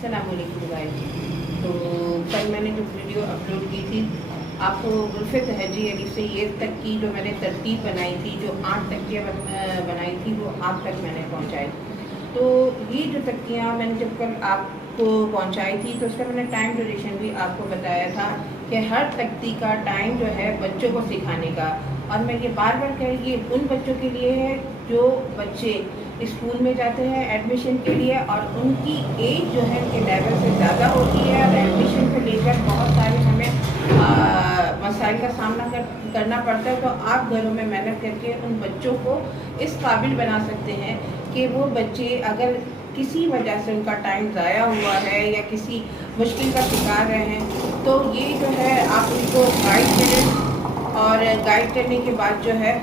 अस्सलाम वालेकुम गाइस। तो कल मैंने जो वीडियो अपलोड की थी आपको गुरफ़े तहजी अली से ये तक की जो मैंने तरतीब बनाई थी, जो 8 तकियाँ बनाई थी वो आप तक मैंने पहुंचाई। तो ये जो तकियाँ मैंने जब कल आपको पहुंचाई थी तो उसका मैंने टाइम ड्यूरेशन भी आपको बताया था कि हर तख्ती का टाइम जो है बच्चों को सिखाने का, और मैं ये बार बार कह रही हूँ उन बच्चों के लिए है जो बच्चे स्कूल में जाते हैं एडमिशन के लिए और उनकी एज जो है उनके लेवल से ज़्यादा होती है और एडमिशन से लेकर बहुत सारे हमें मसाइल का सामना करना पड़ता है। तो आप घरों में मेहनत करके उन बच्चों को इस काबिल बना सकते हैं कि वो बच्चे अगर किसी वजह से उनका टाइम ज़ाया हुआ है या किसी मुश्किल का शिकार रहे हैं तो ये जो है आप उनको गाइड करें और गाइड करने के बाद जो है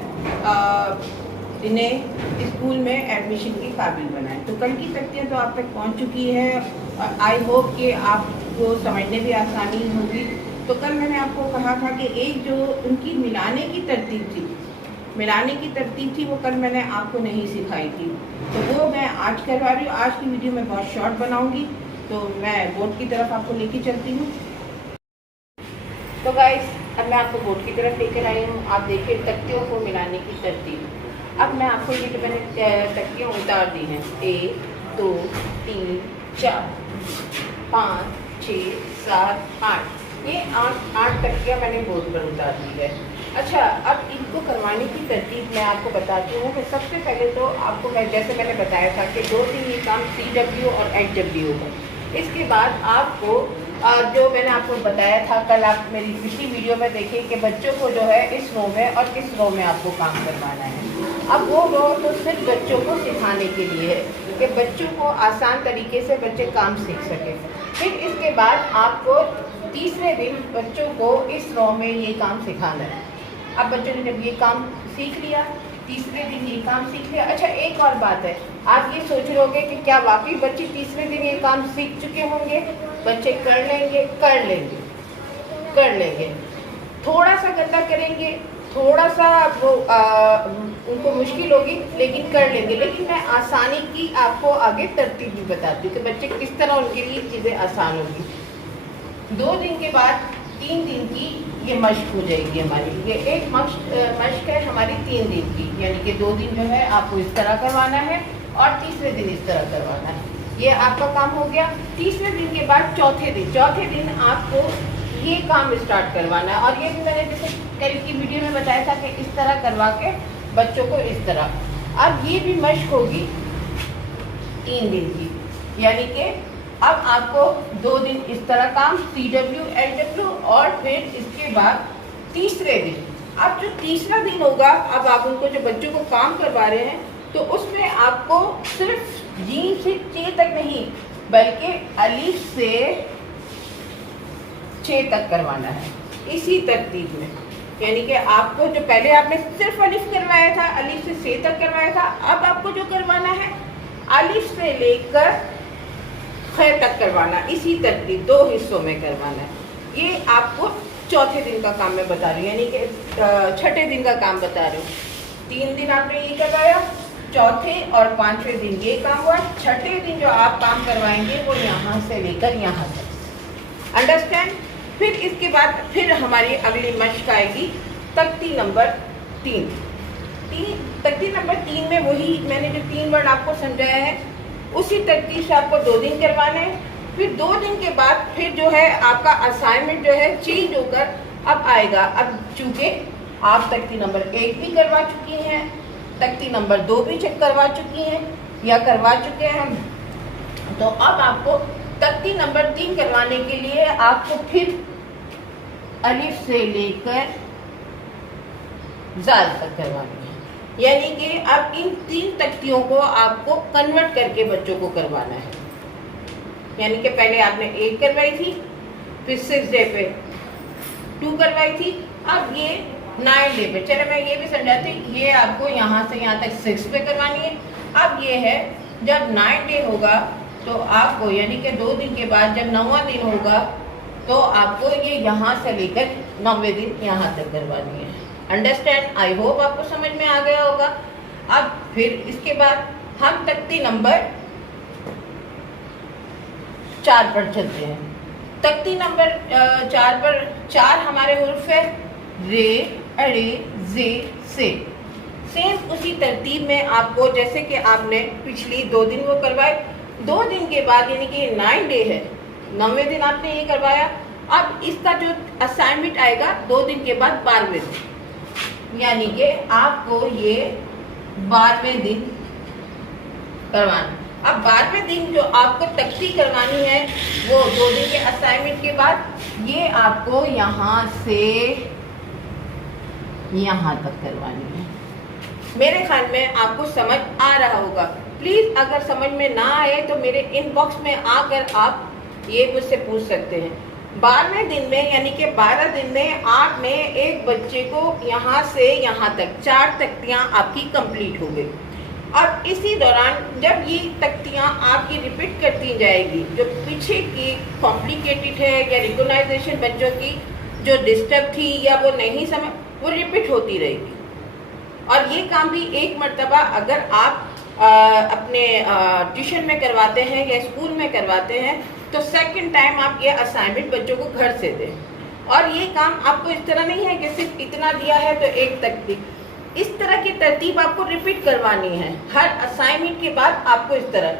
इन्हें स्कूल में एडमिशन के काबिल बनाएं। तो कल की तख्तियाँ तो आप तक पहुंच चुकी है और आई होप कि आपको समझने भी आसानी होगी। तो कल मैंने आपको कहा था कि एक जो उनकी मिलाने की तरतीब थी वो कल मैंने आपको नहीं सिखाई थी, तो वो मैं आज करवा रही हूँ। आज की वीडियो मैं बहुत शॉर्ट बनाऊँगी, तो मैं बोर्ड की तरफ आपको लेके चलती हूँ। तो गाइस अब मैं आपको बोर्ड की तरफ लेकर आई हूँ। आप देखिए तख्तियों को मिलाने की तरतीब। अब मैं आपको ये जो मैंने तकियाँ उतार दी हैं 1 2 3 4 5 6 7 8, ये 8 तकियाँ मैंने बोर्ड पर उतार दी है। अच्छा, अब इनको करवाने की तरतीब मैं आपको बताती हूँ कि सबसे पहले तो आपको मैं जैसे मैंने बताया था कि 2-3 ये काम CW और HW होगा। इसके बाद आपको जो मैंने आपको बताया था कल, आप मेरी पिछली वीडियो में देखिए कि बच्चों को जो है इस रो में और इस रो में आपको काम करवाना है। अब वो रो तो सिर्फ बच्चों को सिखाने के लिए है कि बच्चों को आसान तरीके से बच्चे काम सीख सकें। फिर इसके बाद आपको तीसरे दिन बच्चों को इस रो में ये काम सिखाना है। अब बच्चों ने जब ये काम सीख लिया, तीसरे दिन ये काम सीख लिया। अच्छा, एक और बात है, आप ये सोच रहे होंगे कि क्या वाकई बच्चे तीसरे दिन ये काम सीख चुके होंगे? बच्चे कर लेंगे, थोड़ा सा गंदा करेंगे, थोड़ा सा वो उनको मुश्किल होगी लेकिन कर लेंगे। लेकिन मैं आसानी की आपको आगे तरतीब भी बताती हूँ कि बच्चे किस तरह उनके लिए चीज़ें आसान होगी। 2 दिन के बाद 3 दिन की ये मश्क हो जाएगी हमारी। ये एक मश्क है हमारी 3 दिन की, यानी कि 2 दिन जो है आपको इस तरह करवाना है और तीसरे दिन इस तरह करवाना है। ये आपका काम हो गया। तीसरे दिन के बाद चौथे दिन आपको ये काम स्टार्ट करवाना है। और ये भी मैंने जैसे कल की वीडियो में बताया था कि इस तरह करवा के बच्चों को इस तरह। अब ये भी मश्क होगी 3 दिन की, यानी कि अब आपको 2 दिन इस तरह काम CW HW और फिर इसके बाद तीसरे दिन। अब जो तीसरा दिन होगा, अब आप उनको जो बच्चों को काम करवा रहे हैं तो उसमें आपको सिर्फ जीन से चे तक नहीं बल्कि अलिफ से 6 तक करवाना है इसी तरतीब में। यानी कि आपको जो पहले आपने सिर्फ अलिफ करवाया था, अलिफ से 6 तक करवाया था, अब आपको जो करवाना है अलिफ से लेकर ख तक करवाना, इसी तरतीब 2 हिस्सों में करवाना है। ये आपको चौथे दिन का काम मैं बता रही हूँ, यानी कि छठे दिन का काम बता रही हूँ। 3 दिन आपने ये करवाया, चौथे और 5वें दिन ये काम हुआ। छठे दिन जो आप काम करवाएंगे वो यहाँ से लेकर यहाँ तक। अंडरस्टैंड? फिर इसके बाद फिर हमारी अगली मश्क आएगी तख्ती नंबर 3। तख्ती नंबर 3 में वही मैंने जो 3 वर्ड आपको समझाया है उसी तरतीब से आपको 2 दिन करवाने हैं। फिर 2 दिन के बाद फिर जो है आपका असाइनमेंट जो है चेंज होकर अब आएगा। अब चूँकि आप तख्ती नंबर 1 भी करवा चुकी हैं, तख्ती नंबर 2 भी चेक करवा चुकी हैं या करवा चुके हैं हम, तो अब आपको तख्ती नंबर 3 करवाने के लिए आपको फिर अलिफ से लेकर जाल तक करवानी है। यानी कि अब इन 3 तख्तियों को आपको कन्वर्ट करके बच्चों को करवाना है। यानी कि पहले आपने 1 करवाई थी, फिर 6 डे पे 2 करवाई थी, अब ये 9 डे पे। चलो मैं ये भी समझाती हूँ, ये आपको यहाँ से यहाँ तक 6 पे करवानी है। अब ये है जब 9 डे होगा तो आपको, यानी कि 2 दिन के बाद जब 9वां दिन होगा तो आपको ये यहाँ से लेकर 9वें दिन यहाँ तक करवानी है। अंडरस्टैंड? आई होप आपको समझ में आ गया होगा। अब फिर इसके बाद हम तख्ती नंबर 4 پر چلتے ہیں. تختی نمبر 4 پر 4 ہمارے حروف ہے رے اڑے زے سے. سیم اسی ترتیب میں آپ کو جیسے کہ آپ نے پچھلی 2 دن وہ کروائے، 2 دن کے بعد یعنی کہ 9 ڈے ہے، 9ویں دن آپ نے یہ کروایا. اب اس کا جو اسائنمنٹ آئے گا 2 دن کے بعد 12ویں دن، یعنی کہ آپ کو یہ 12ویں دن کروانا. اب 12ویں دن جو آپ کو تختی کروانی ہے وہ 2 دن کے اسائنمنٹ کے بعد یہ آپ کو یہاں سے یہاں تک کروانی ہے. میرے خیال میں آپ کو سمجھ آ رہا ہوگا. پلیز اگر سمجھ میں نہ آئے تو میرے ان باکس میں آ کر آپ یہ مجھ سے پوچھ سکتے ہیں. 12ویں دن میں یعنی کہ 12 دن میں آپ نے ایک بچے کو یہاں سے یہاں تک 4 تختیاں آپ کی کمپلیٹ ہو گئی. اب اسی دوران جب یہ تختیاں آپ کی ریپیٹ کرتی جائے گی، جو پیچھے کی کمپلیکیٹڈ ہے یا ریکگنائزیشن بچوں کی جو ڈسٹرب تھی یا وہ نہیں سمجھ، وہ ریپیٹ ہوتی رہے گی. اور یہ کام بھی ایک مرتبہ اگر آپ اپنے ٹیوشن میں کرواتے ہیں یا اسکول میں کرواتے ہیں تو سیکنڈ ٹائم آپ یہ اسائنمنٹ بچوں کو گھر سے دیں. اور یہ کام آپ کو اس طرح نہیں ہے کہ صرف اتنا دیا ہے تو ایک تک دی، اس طرح کی ترتیب آپ کو ریپیٹ کروانی ہے. ہر اسائنمنٹ کے بعد آپ کو اس طرح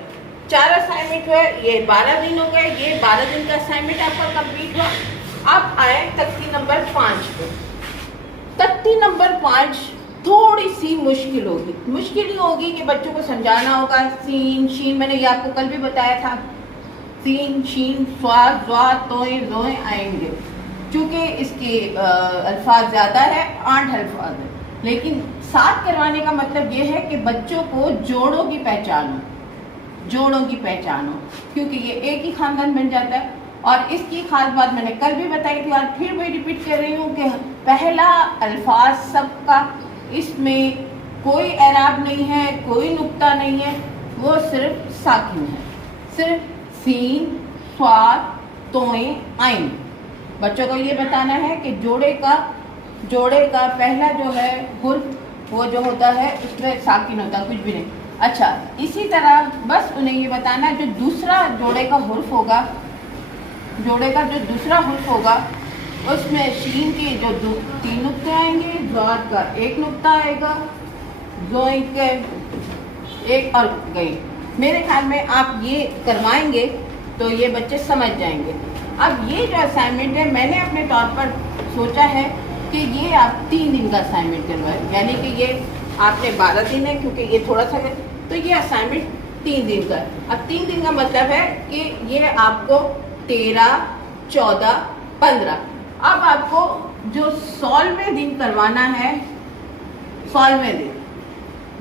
4 اسائنمنٹ ہوئے، یہ 12 دن ہو گئے، یہ 12 دن کا اسائنمنٹ آپ کا کمپلیٹ ہوا. اب آئے تختی نمبر 5 پہ. تختی نمبر 5 تھوڑی سی مشکل ہوگی. مشکل ہی ہوگی کہ بچوں کو سمجھانا ہوگا. سین شین میں نے یہ آپ کو کل بھی بتایا تھا، سین شین سواد زواد توئیں زوئیں آئیں گے. چونکہ اس کے الفاظ زیادہ ہے، 8 الفاظ ہیں، لیکن ساتھ کروانے کا مطلب یہ ہے کہ بچوں کو جوڑوں کی پہچان ہو، جوڑوں کی پہچان ہو، کیونکہ یہ ایک ہی خاندان بن جاتا ہے. اور اس کی خاص بات میں نے کل بھی بتائی تھی اور پھر میں ریپیٹ کر رہی ہوں کہ پہلا الفاظ سب کا، اس میں کوئی اعراب نہیں ہے، کوئی نقطہ نہیں ہے، وہ صرف ساکن ہے. صرف سین صاد توئیں آئیں. بچوں کو یہ بتانا ہے کہ جوڑے کا پہلا جو ہے حرف وہ جو ہوتا ہے اس میں ساکن ہوتا ہے، کچھ بھی نہیں. اچھا، اسی طرح بس انہیں یہ بتانا ہے جو دوسرا جوڑے کا حرف ہوگا، جوڑے کا جو دوسرا حرف ہوگا اس میں شین کے جو 3 نقطے آئیں گے، ضاد کا 1 نقطہ آئے گا، زوئیں کے 1 اور گئی. میرے خیال میں آپ یہ کروائیں گے تو یہ بچے سمجھ جائیں گے. اب یہ جو اسائنمنٹ ہے میں نے اپنے طور پر سوچا ہے کہ یہ آپ 3 دن کا اسائنمنٹ کروائیں، یعنی کہ یہ آپ نے 12 دن ہے کیونکہ یہ تھوڑا سا ہے تو یہ اسائنمنٹ 3 دن کا. اب 3 دن کا مطلب ہے کہ یہ آپ کو 13 14 15. اب آپ کو جو 16ویں دن کروانا ہے، 16ویں دن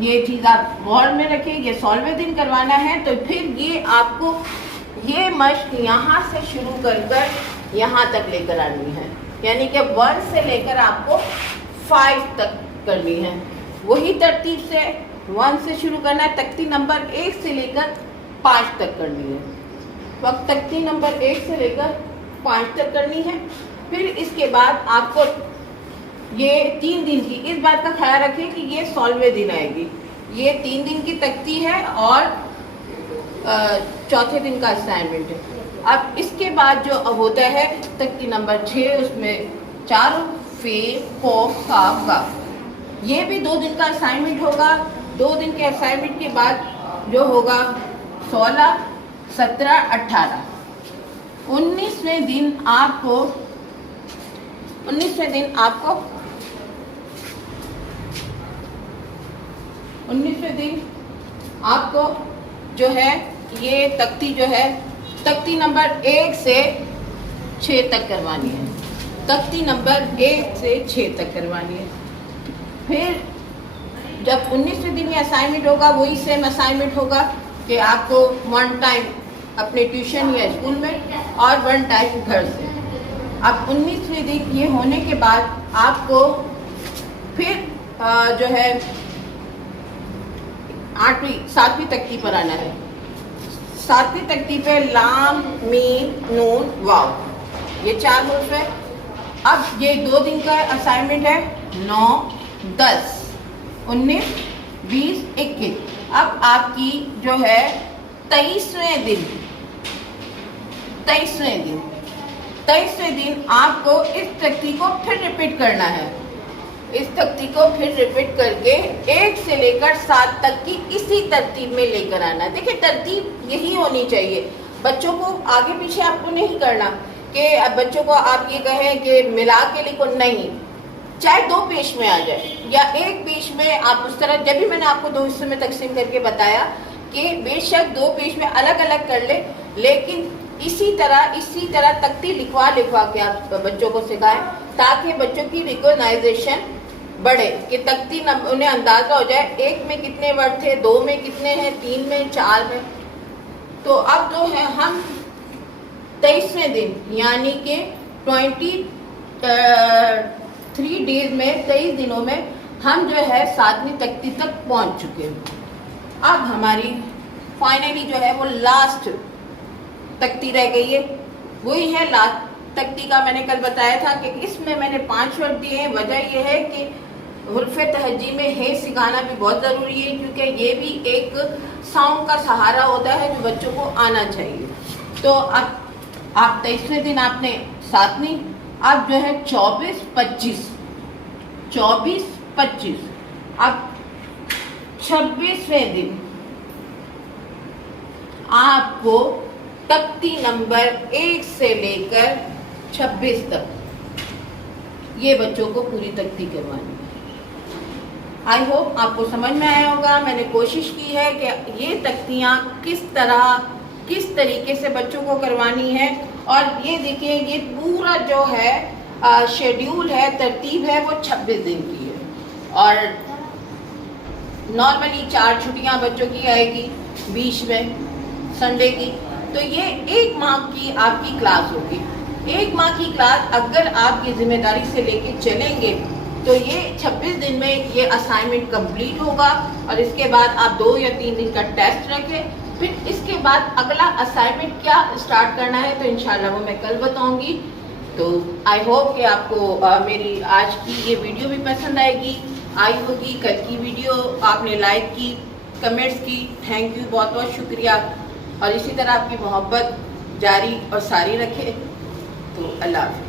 یہ چیز آپ غور میں رکھیں، یہ 16ویں دن کروانا ہے. تو پھر یہ آپ کو یہ مشق یہاں سے شروع کر یہاں تک لے کر آنی ہے، یعنی کہ 1 سے لے کر آپ کو 5 تک کرنی ہے. وہی ترتیب سے 1 سے شروع کرنا ہے، تختی نمبر 1 سے لے کر 5 تک کرنی ہے. وقت تختی نمبر 1 سے لے کر 5 تک کرنی ہے. پھر اس کے بعد آپ کو یہ 3 دن کی، اس بات کا خیال رکھیں کہ یہ 16ویں دن آئے گی. یہ 3 دن کی تختی ہے اور 4تھے دن کا اسائنمنٹ ہے. اب اس کے بعد جو ہوتا ہے تختی نمبر 6، اس میں 4 فے قوف قاف گاف. یہ بھی 2 دن کا اسائنمنٹ ہوگا. 2 دن کے اسائنمنٹ کے بعد جو ہوگا 16 17 18 19ویں دن آپ کو 19ویں دن آپ کو جو ہے یہ تختی جو ہے تختی نمبر 1 سے 6 تک کروانی ہے. تختی نمبر 1 سے 6 تک کروانی ہے. پھر جب 19ویں دن یہ اسائنمنٹ ہوگا وہی سیم اسائنمنٹ ہوگا کہ آپ کو 1 ٹائم اپنے ٹیوشن یا اسکول میں اور 1 ٹائم گھر سے. اب 19ویں دن یہ ہونے کے بعد آپ کو پھر جو ہے 7ویں تختی پر آنا ہے. 7ویں تختی پہ لام میم نون واو، یہ 4 حروف ہے. اب یہ 2 دن کا اسائنمنٹ ہے، 9 10 19 20 21. اب آپ کی جو ہے 23ویں دن 23वें दिन आपको इस तख्ती को फिर रिपीट करना है। इस तख्ती को फिर रिपीट करके 1 से लेकर 7 तक की इसी तरतीब में लेकर आना है। देखिए तरतीब यही होनी चाहिए, बच्चों को आगे पीछे आपको नहीं करना कि अब बच्चों को आप ये कहें कि मिला के लिखो, नहीं, चाहे 2 पेज में आ जाए या 1 पेज में आप उस तरह, जब भी मैंने आपको 2 हिस्सों में तकसीम करके बताया कि बेशक 2 पेज में अलग अलग कर ले, लेकिन इसी तरह तख्ती लिखवा के आप बच्चों को सिखाएं ताकि बच्चों की रिकॉग्नाइजेशन बढ़े कि तख्ती उन्हें अंदाजा हो जाए 1 में कितने वर्ड थे, 2 में कितने हैं, 3 में, 4 में। तो अब जो है हम 23वें दिन यानी कि 23 डेज में, 23 दिनों में हम जो है 7वीं तख्ती तक पहुंच चुके हैं। अब हमारी फाइनली जो है वो लास्ट तख्ती रह गई है, वही है लास्ट तख्ती का। मैंने कल बताया था कि इसमें मैंने 5 वर्ड दिए हैं। वजह यह है कि हुर्फ़े तहज्जी में हे सिखाना भी बहुत ज़रूरी है, क्योंकि ये भी एक साउंड का सहारा होता है जो बच्चों को आना चाहिए। तो अब आप 23वें दिन आपने 7वीं, अब जो है 24-25, अब 26वें दिन आपको तख्ती नंबर 1 से लेकर 26 तक ये बच्चों को पूरी तख्ती करवानी है। आई होप आपको समझ में आया होगा। मैंने कोशिश की है कि ये तख्तियाँ किस तरीके से बच्चों को करवानी है। और ये देखिए, ये पूरा जो है शेड्यूल है, तरतीब है, वो 26 दिन की है। और नॉर्मली 4 छुट्टियाँ बच्चों की आएगी बीच में संडे की, तो ये 1 माह की आपकी क्लास होगी। 1 माह की क्लास अगर आप ये जिम्मेदारी से लेके चलेंगे तो ये 26 दिन में ये असाइनमेंट कंप्लीट होगा। और इसके बाद आप 2 या 3 दिन का टेस्ट रखें, फिर इसके बाद अगला असाइनमेंट क्या स्टार्ट करना है तो इंशाल्लाह वो मैं कल बताऊंगी। तो आई होप कि आपको मेरी आज की ये वीडियो भी पसंद आई होगी। कल की वीडियो आपने लाइक की, कमेंट्स की, थैंक यू, बहुत बहुत शुक्रिया। और इसी तरह आपकी मोहब्बत जारी और सारी रखे। तो अल्लाह हाफ़िज़।